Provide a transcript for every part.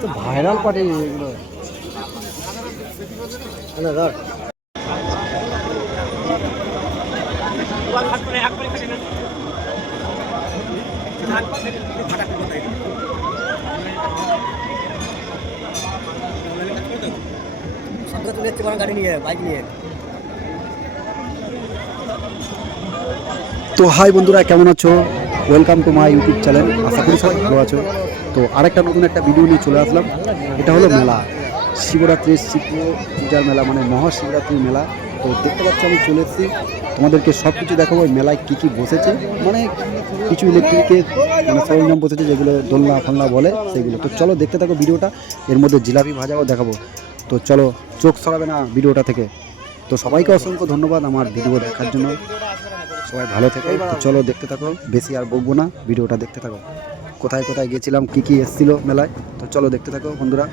তো viral party এগুলো। গাড়ি নিয়ে বাইক নিয়ে। তো হাই বন্ধুরা, কেমন আছো? Welcome to my YouTube channel. আশা করি সবাই ভালো আছো। তো আরেকটা নতুন একটা ভিডিও নিয়ে চলে আসলাম। এটা হলো মেলা, শিবরাত্রির শিব পূজার মেলা, মানে মহাশিবরাত্রির মেলা। তো দেখতে পাচ্ছি আমি চলে এসেছি, তোমাদেরকে সব কিছু দেখাবো। মেলায় কী কী বসেছে, মানে কিছু ইলেকট্রিকের মানে সরঞ্জাম বসেছে, যেগুলো দোলনা ফোলনা বলে সেগুলো। তো চলো দেখতে থাকো ভিডিওটা। এর মধ্যে জিলাপি ভাজাও দেখাবো। তো চলো, চোখ সরাবে না ভিডিওটা থেকে। তো সবাইকে অসংখ্য ধন্যবাদ আমার ভিডিও দেখার জন্য। সবাই ভালো থেকো। তো চলো দেখতে থাকো, বেশি আর বকবো না, ভিডিওটা দেখতে থাকো। কোথায় কোথায় গেছিলাম, কি কি এসেছিলো মেলায়, তো চলো দেখতে থাকো বন্ধুরা।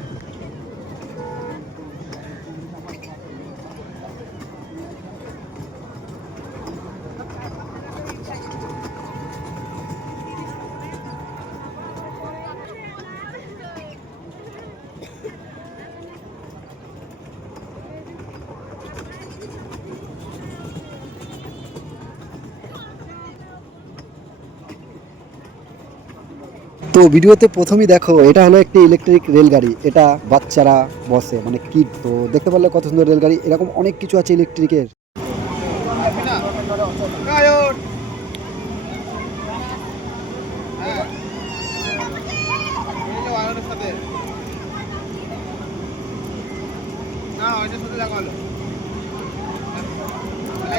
তো ভিডিওতে প্রথমেই দেখো, এটা হলো একটি ইলেকট্রিক রেলগাড়ি। এটা বাচ্চারা বসে, মানে কিড। তো দেখতে পারলে কত সুন্দর রেলগাড়ি। এরকম অনেক কিছু আছে ইলেকট্রিকের।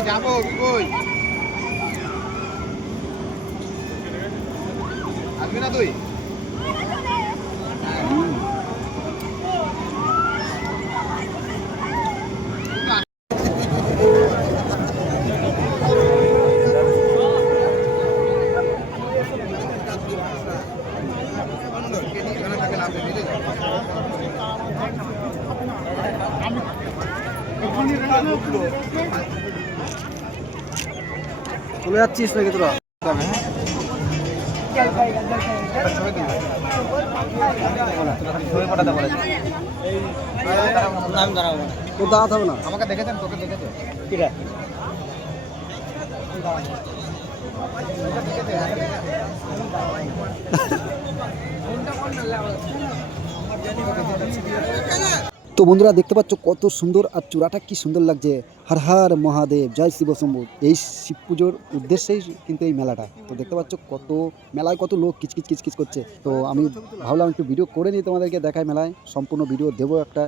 যাবো কই আসবি না তুই? চলে যাচ্ছিস নাকি তোরা? তোর দাঁড়াতে হবে না। আমাকে দেখেছেন? তোকে দেখেছে? তো বন্ধুরা দেখতে পাচ্ছ কত সুন্দর, আর চূড়াটা কি সুন্দর লাগছে। হর হর মহাদেব, জয় শিব শম্ভু। এই শিব পুজোর উদ্দেশ্যেই কিন্তু এই মেলাটা। তো দেখতে পাচ্ছ কত মেলায় কত লোক কিচকিচ কিচকিচ করছে। তো আমি ভাবলাম একটু ভিডিও করে নিই, তোমাদেরকে দেখাই মেলায়। সম্পূর্ণ ভিডিও দেবো, একটা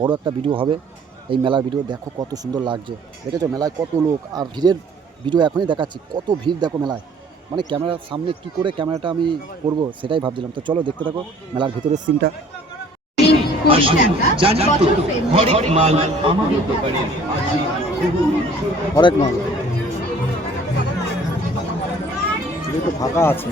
বড় একটা ভিডিও হবে এই মেলার ভিডিও। দেখো কত সুন্দর লাগছে, দেখেছো মেলায় কত লোক। আর ভিড়ের ভিডিও এখনই দেখাচ্ছি, কত ভিড় দেখো মেলায়। মানে ক্যামেরার সামনে কি করে ক্যামেরাটা আমি করবো সেটাই ভাবছিলাম। তো চলো দেখতে থাকো মেলার ভিতরের সিনটা। হরেক মাল একটু ফাঁকা আছে।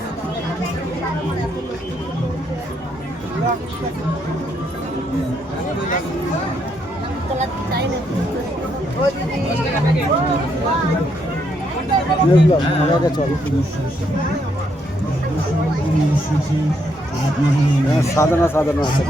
সাধারণ সাধারণ আছে।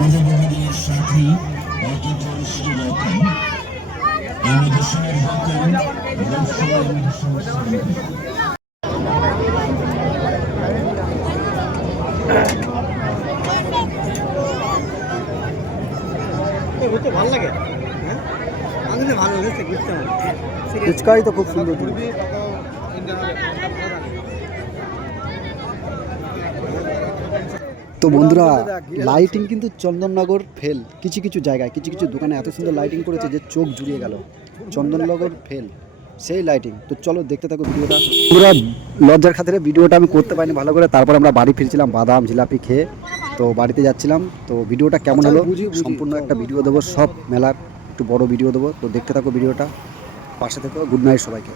ভালো লাগে, ভালো লাগছে। ফুচকাই তো খুব সুন্দর। তো বন্ধুরা, লাইটিং কিন্তু চন্দননগর ফেল। কিছু কিছু জায়গায় কিছু কিছু দোকানে এত সুন্দর লাইটিং করেছে যে চোখ জুড়িয়ে গেল। চন্দননগর ফেল সেই লাইটিং। তো চলো দেখতে থাকো ভিডিওটা। পুরো লজ্জার খাতিরে ভিডিওটা আমি করতে পারিনি ভালো করে। তারপর আমরা বাড়ি ফিরছিলাম বাদাম জিলাপি খেয়ে, তো বাড়িতে যাচ্ছিলাম। তো ভিডিওটা কেমন হলো সম্পূর্ণ একটা ভিডিও দেবো, সব মেলার একটু বড় ভিডিও দেবো। তো দেখতে থাকো ভিডিওটা, পাশে থেকো। গুড নাইট সবাইকে।